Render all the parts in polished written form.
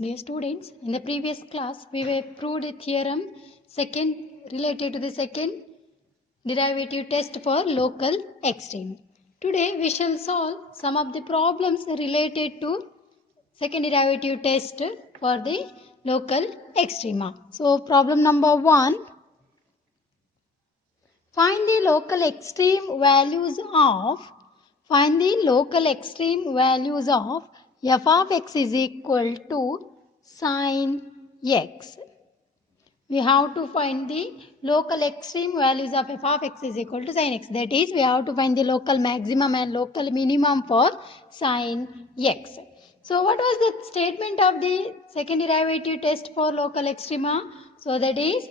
Dear students, in the previous class we have proved a theorem related to the second derivative test for local extreme. Today we shall solve some of the problems related to second derivative test for the local extrema. So problem number 1, find the local extreme values of f of x is equal to sin x. We have to find the local extreme values of f of x is equal to sin x. That is, we have to find the local maximum and local minimum for sin x. So what was the statement of the second derivative test for local extrema? So that is,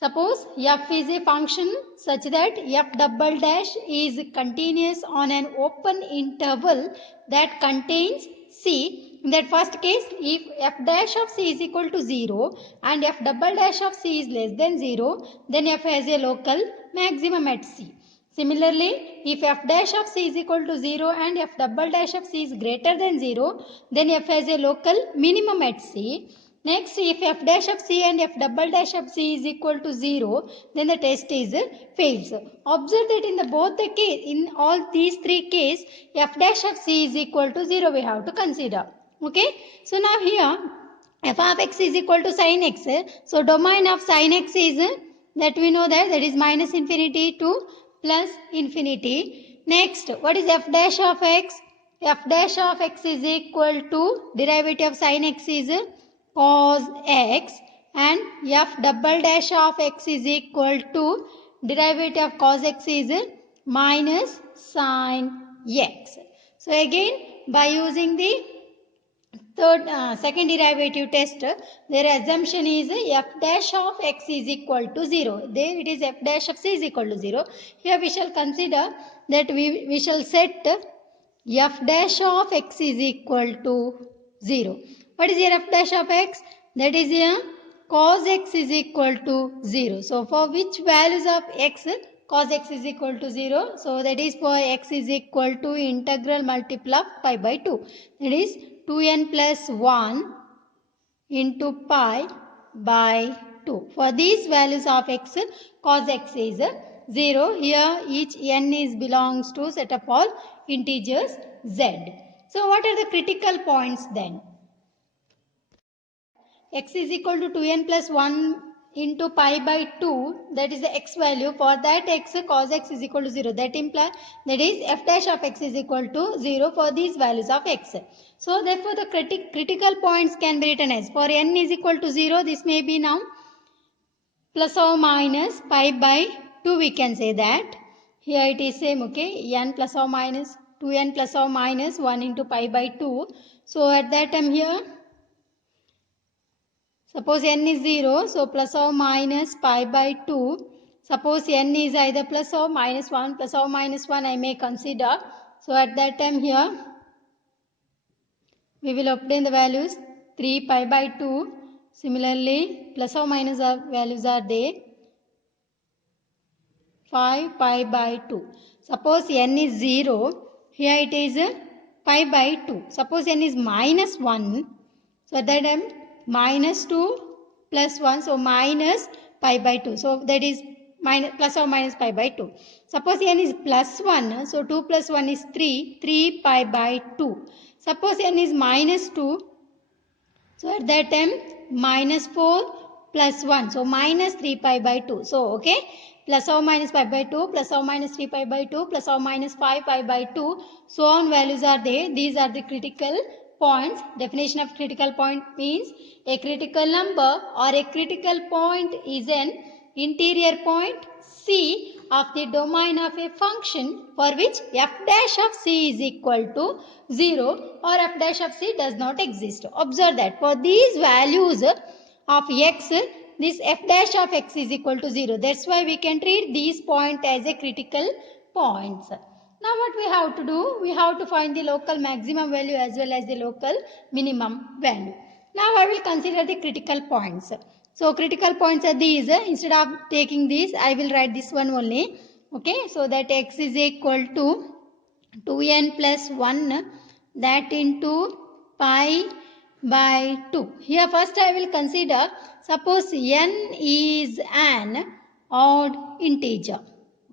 suppose f is a function such that f double dash is continuous on an open interval that contains c. In that first case, if f dash of c is equal to 0 and f double dash of c is less than 0, then f has a local maximum at c. Similarly, if f dash of c is equal to 0 and f double dash of c is greater than 0, then f has a local minimum at c. Next, if f dash of c and f double dash of c is equal to 0, then the test is fails. Observe that in all these three cases, f dash of c is equal to 0 we have to consider. Okay. So now here f of x is equal to sin x. So domain of sin x is that we know that is minus infinity to plus infinity. Next, what is f dash of x? F dash of x is equal to derivative of sin x is cos x, and f double dash of x is equal to derivative of cos x is minus sin x. So again, by using the second derivative test, their assumption is f dash of x is equal to 0. There it is f dash of c is equal to 0. Here we shall consider that we shall set f dash of x is equal to 0. What is here f dash of x? That is here cos x is equal to 0. So for which values of x cos x is equal to 0? So that is for x is equal to integral multiple of pi by 2. That is 2n plus 1 into pi by 2. For these values of x, cos x is 0. Here each n is belongs to set of all integers z. So what are the critical points then? X is equal to 2n plus 1 into pi by 2, that is the x value. For that x, cos x is equal to 0. That is f dash of x is equal to 0 for these values of x. So therefore the critical points can be written as, for n is equal to 0, this may be now plus or minus pi by 2, we can say that. Here it is same, okay, n plus or minus 2n plus or minus 1 into pi by 2. So at that time here, suppose n is 0, so plus or minus pi by 2. Suppose n is either plus or minus 1, plus or minus 1 I may consider. So at that time here, we will obtain the values 3 pi by 2. Similarly, plus or minus values are there. 5 pi by 2. Suppose n is 0, here it is pi by 2. Suppose n is minus 1, so at that time minus 2 plus 1, so minus pi by 2. So that is minus plus or minus pi by 2. Suppose n is plus 1, so 2 plus 1 is 3, 3 pi by 2. Suppose n is minus 2, so at that time minus 4 plus 1, so minus 3 pi by 2. So okay, plus or minus pi by 2, plus or minus 3 pi by 2, plus or minus 5 pi by 2, so on values are there. These are the critical points. Definition of critical point means a critical number or a critical point is an interior point C of the domain of a function for which f dash of c is equal to 0 or f dash of c does not exist. Observe that for these values of x, this f dash of x is equal to 0. That's why we can treat these points as a critical points. Now what we have to do? We have to find the local maximum value as well as the local minimum value. Now I will consider the critical points. So critical points are these. Instead of taking these, I will write this one only. Okay, so that x is equal to 2n plus 1, that into pi by 2. Here first I will consider, suppose n is an odd integer.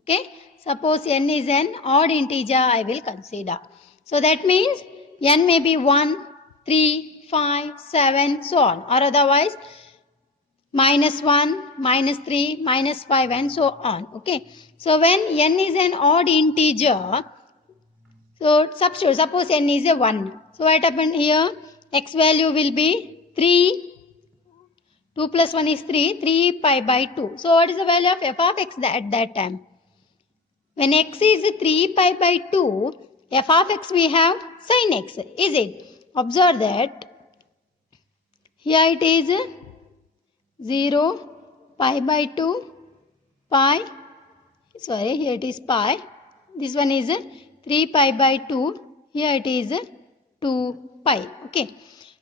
Okay, suppose n is an odd integer I will consider. So that means n may be 1, 3, 5, 7, so on, or otherwise minus 1, minus 3, minus 5 and so on. Okay, so when n is an odd integer, so substitute, suppose n is a 1. So what happened here? X value will be 3, 2 plus 1 is 3, 3 pi by 2. So what is the value of f of x at that time? When x is 3 pi by 2, f of x we have sin x, is it? Observe that here it is 0, pi by 2, pi, sorry, here it is pi. This one is 3 pi by 2, here it is 2 pi. Okay.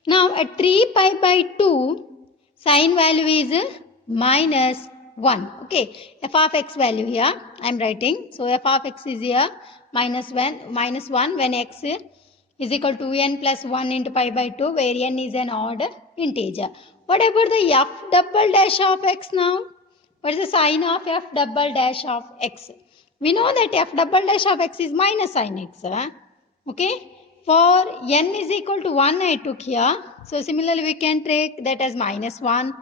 Now at 3 pi by 2, sin value is minus 1. Okay. F of x value here I am writing. So f of x is here minus 1 when x is equal to n plus 1 into pi by 2, where n is an odd integer. What about the f double dash of x now? What is the sign of f double dash of x? We know that f double dash of x is minus sin x. Okay. For n is equal to 1 I took here. So similarly we can take that as minus 1.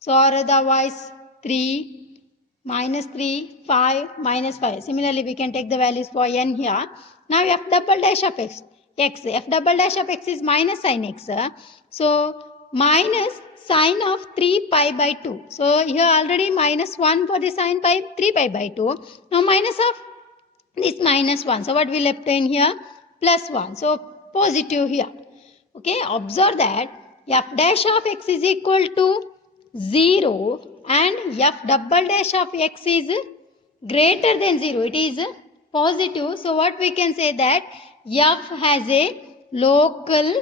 So or otherwise 3, minus 3, 5, minus 5. Similarly we can take the values for n here. Now f double dash of x. F double dash of x is minus sin x. So minus sine of 3 pi by 2. So here already minus 1 for the sine pi 3 pi by 2. Now minus of this minus 1. So what will obtain here? Plus 1. So positive here. Okay, observe that f dash of x is equal to 0 and f double dash of x is greater than 0. It is positive. So what we can say that f has a local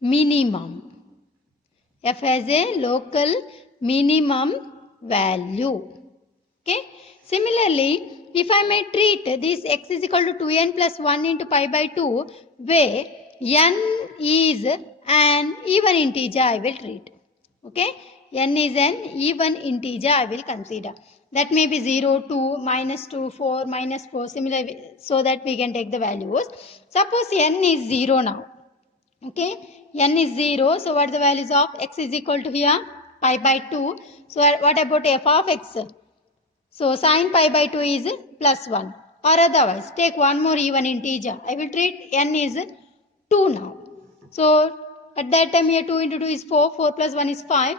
minimum. F has a local minimum value. Okay. Similarly, if I may treat this x is equal to 2n plus 1 into pi by 2, where n is an even integer I will treat. Okay. N is an even integer I will consider. That may be 0, 2, minus 2, 4, minus 4, similarly, so that we can take the values. Suppose n is 0 now. Okay, n is 0. So what are the values of x is equal to here? Pi by 2. So what about f of x? So sin pi by 2 is plus 1. Or otherwise, take one more even integer. I will treat n is 2 now. So at that time here 2 into 2 is 4. 4 plus 1 is 5.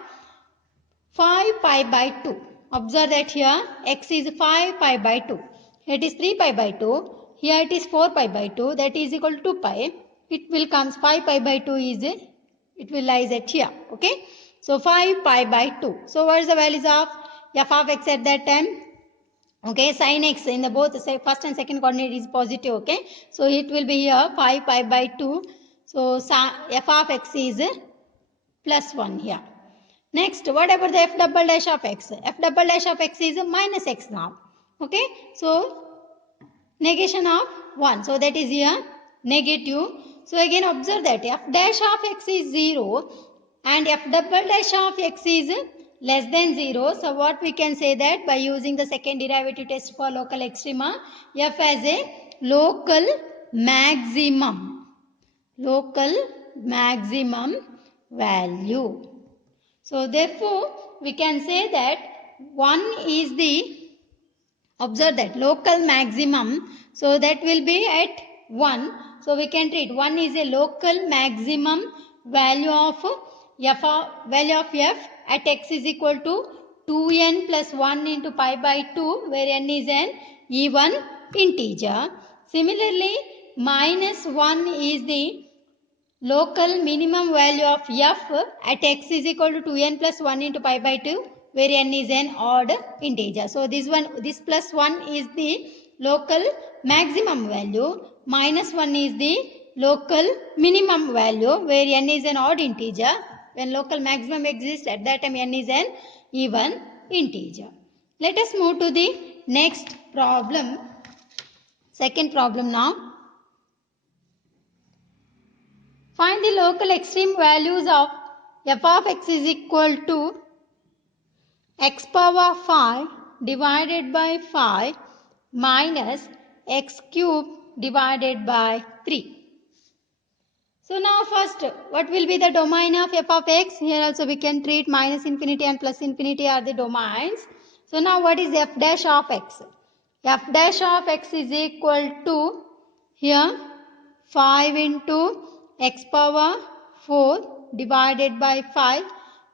5 pi by 2. Observe that here x is 5 pi by 2. Here it is 3 pi by 2. Here it is 4 pi by 2. That is equal to 2 pi. It will comes 5 pi by 2 is, it will lies at here. Okay. So 5 pi by 2. So what is the values of f of x at that time? Okay, sin x in the both first and second coordinate is positive. Okay. So it will be here 5 pi by 2. So f of x is plus 1 here. Next, what about the f double dash of x? F double dash of x is minus x now. Okay. So negation of 1. So that is here negative. So again observe that f dash of x is 0 and f double dash of x is less than 0. So what we can say that by using the second derivative test for local extrema, f has a local maximum. Local maximum value. So therefore we can say that 1 is the, observe that local maximum. So that will be at 1. So we can treat 1 is a local maximum value of f at x is equal to 2n plus 1 into pi by 2, where n is an even integer. Similarly, minus 1 is the local minimum value of f at x is equal to 2n plus 1 into pi by 2, where n is an odd integer. So this plus 1 is the local maximum value, minus 1 is the local minimum value, where n is an odd integer. When local maximum exists, at that time n is an even integer. Let us move to the next problem. Second problem now. Find the local extreme values of f of x is equal to x power 5 divided by 5 minus x cube divided by 3. So now first, what will be the domain of f of x? Here also we can treat minus infinity and plus infinity are the domains. So now what is f dash of x? F dash of x is equal to here 5 into x power 4 divided by 5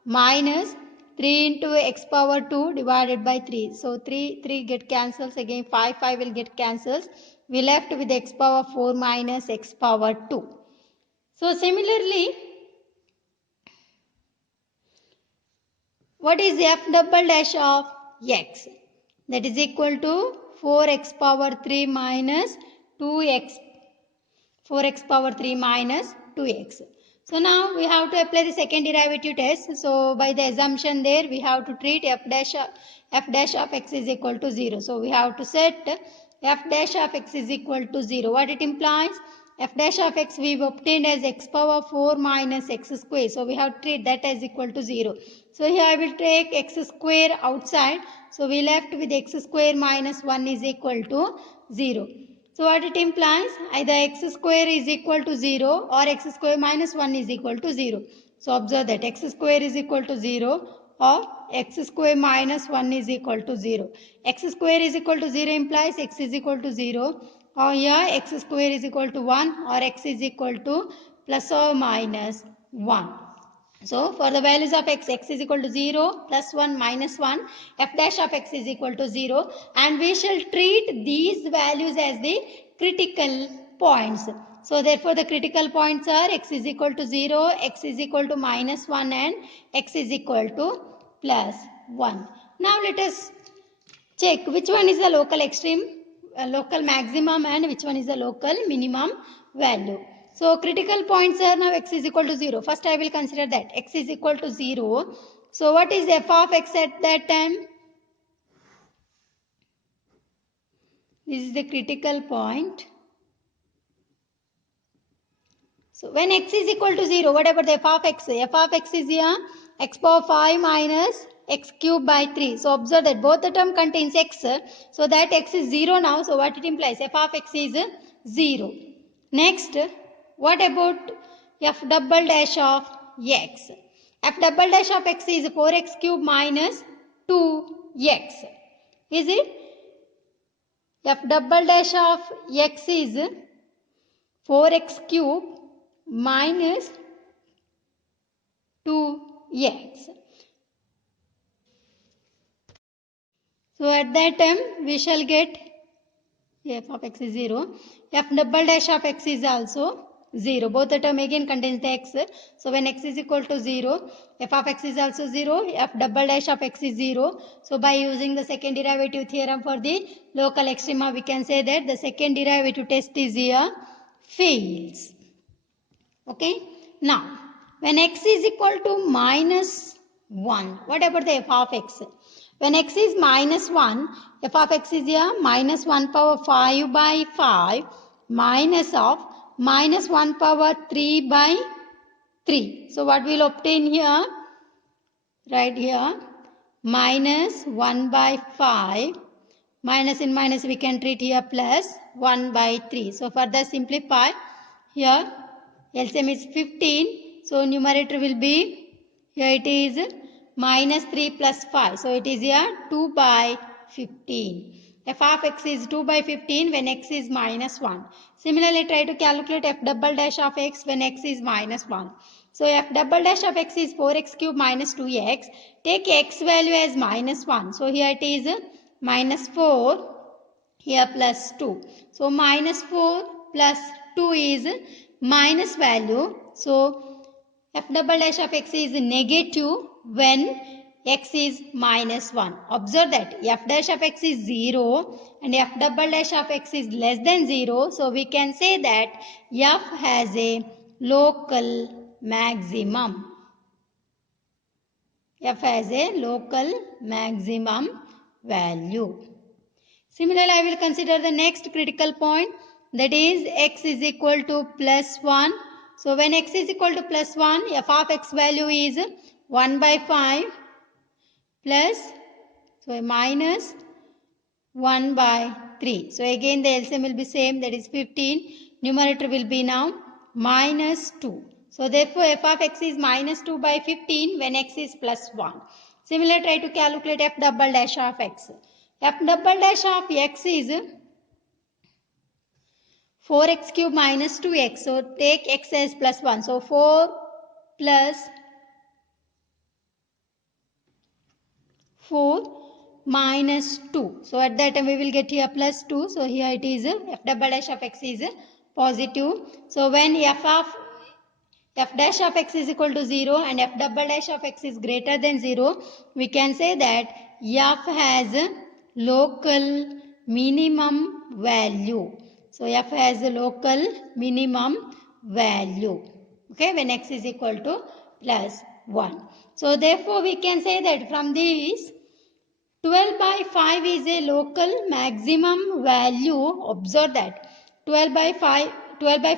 minus 3 into x power 2 divided by 3. So 3 get cancels, again 5 will get cancels. We left with x power 4 minus x power 2. So similarly, what is f double dash of x? That is equal to 4x power 3 minus 2x. 4x power 3 minus 2x. So now we have to apply the second derivative test. So by the assumption there, we have to treat f dash of x is equal to 0. So we have to set f dash of x is equal to 0. What it implies? F dash of x we have obtained as x power 4 minus x square. So we have to treat that as equal to 0. So here I will take x square outside. So we left with x square minus 1 is equal to 0. So what it implies? Either x square is equal to 0 or x square minus 1 is equal to 0. So observe that x square is equal to 0 or x square minus 1 is equal to 0. X square is equal to 0 implies x is equal to 0, or here x square is equal to 1 or x is equal to plus or minus 1. So for the values of x, x is equal to 0, plus 1, minus 1, f dash of x is equal to 0, and we shall treat these values as the critical points. So therefore the critical points are x is equal to 0, x is equal to minus 1 and x is equal to plus 1. Now let us check which one is the local extreme, local maximum, and which one is the local minimum value. So critical points are now x is equal to 0. First I will consider that x is equal to 0. So what is f of x at that time? This is the critical point. So when x is equal to 0, what about the f of x? F of x is here x power 5 minus x cube by 3. So observe that both the term contains x. So that x is 0 now. So what it implies? F of x is 0. Next, what about f double dash of x? F double dash of x is 4x cube minus 2x. Is it? F double dash of x is 4x cube minus 2x. So at that time we shall get f of x is 0. F double dash of x is also 0. Both the term again contains the x. So when x is equal to 0, f of x is also 0, f double dash of x is 0. So by using the second derivative theorem for the local extrema, we can say that the second derivative test is here fails. Okay. Now, when x is equal to minus 1, what about the f of x? When x is minus 1, f of x is here minus 1 power 5 by 5 minus of minus 1 power 3 by 3. So what we will obtain here? Right here, minus 1 by 5, minus in minus we can treat here plus 1 by 3. So further simplify, here LCM is 15. So numerator will be, here it is minus 3 plus 5. So it is here 2 by 15. F of x is 2 by 15 when x is minus 1. Similarly, try to calculate f double dash of x when x is minus 1. So f double dash of x is 4x cube minus 2x. Take x value as minus 1. So here it is minus 4, here plus 2. So minus 4 plus 2 is minus value. So f double dash of x is negative when x is minus 1. Observe that f dash of x is 0 and f double dash of x is less than 0. So we can say that f has a local maximum. F has a local maximum value. Similarly, I will consider the next critical point, that is x is equal to plus 1. So when x is equal to plus 1, f of x value is 1 by 5 plus, so minus 1 by 3. So again the LCM will be same, that is 15. Numerator will be now minus 2. So therefore f of x is minus 2 by 15 when x is plus 1. Similarly, try to calculate f double dash of x. F double dash of x is 4x cube minus 2x. So take x as plus 1. So 4 plus 4 minus 2. So at that time we will get here plus 2. So here it is f double dash of x is positive. So when f dash of x is equal to 0 and f double dash of x is greater than 0, we can say that f has local minimum value. So f has a local minimum value, okay, when x is equal to plus 1. So therefore we can say that from this 12 by 5 is a local maximum value. Observe that 12 by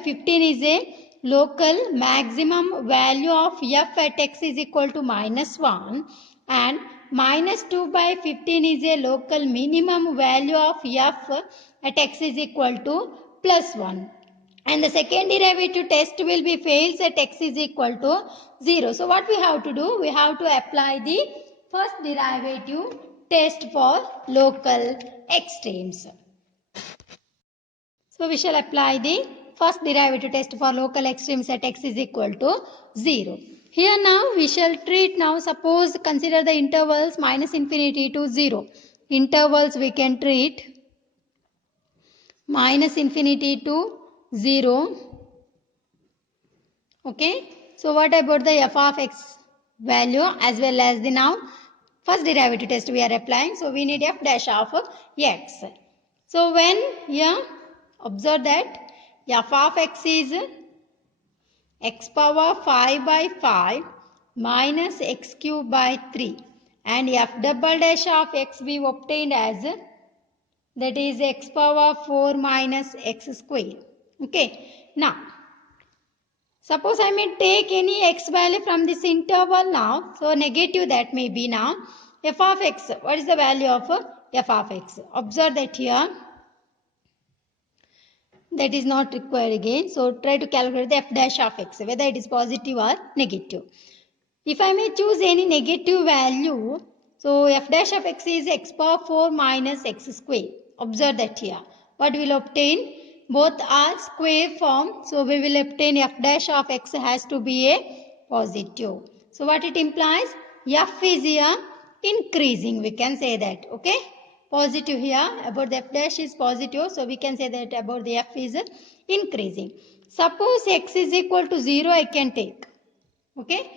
15 is a local maximum value of f at x is equal to minus 1, and minus 2 by 15 is a local minimum value of f at x is equal to plus 1. And the second derivative test will be fails at x is equal to 0. So what we have to do? We have to apply the first derivative test for local extremes. So we shall apply the first derivative test for local extremes at x is equal to 0. Here now we shall treat now, suppose consider the intervals minus infinity to 0. Intervals we can treat minus infinity to 0. Okay. So what about the f of x value as well as the now first derivative test we are applying. So we need f dash of x. So when here observe that f of x is x power 5 by 5 minus x cube by 3, and f double dash of x we obtained as, that is x power 4 minus x square. Okay. Now suppose I may take any x value from this interval now. So negative that may be now. F of x. What is the value of f of x? Observe that here. That is not required again. So try to calculate the f dash of x, whether it is positive or negative. If I may choose any negative value, so f dash of x is x power 4 minus x square. Observe that here. What we will obtain? Both are square form. So we will obtain f dash of x has to be a positive. So what it implies? F is here increasing. We can say that. Okay. Positive here. About the f dash is positive. So we can say that about the f is increasing. Suppose x is equal to 0, I can take. Okay.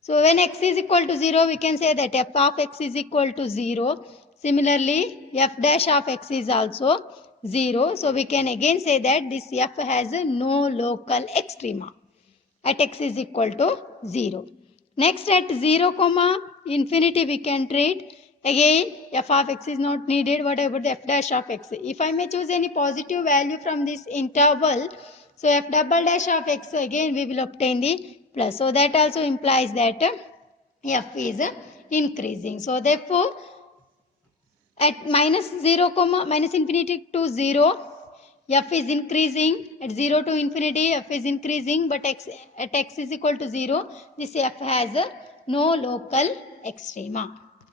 So when x is equal to 0, we can say that f of x is equal to 0. Similarly, f dash of x is also 0. So we can again say that this f has no local extrema at x is equal to 0. Next at 0 comma infinity we can treat. Again f of x is not needed. What about the f dash of x? If I may choose any positive value from this interval, so f double dash of x, again we will obtain the plus. So that also implies that f is increasing. So therefore at minus infinity to 0, f is increasing. At 0 to infinity, f is increasing, but at x is equal to 0, this f has no local extrema.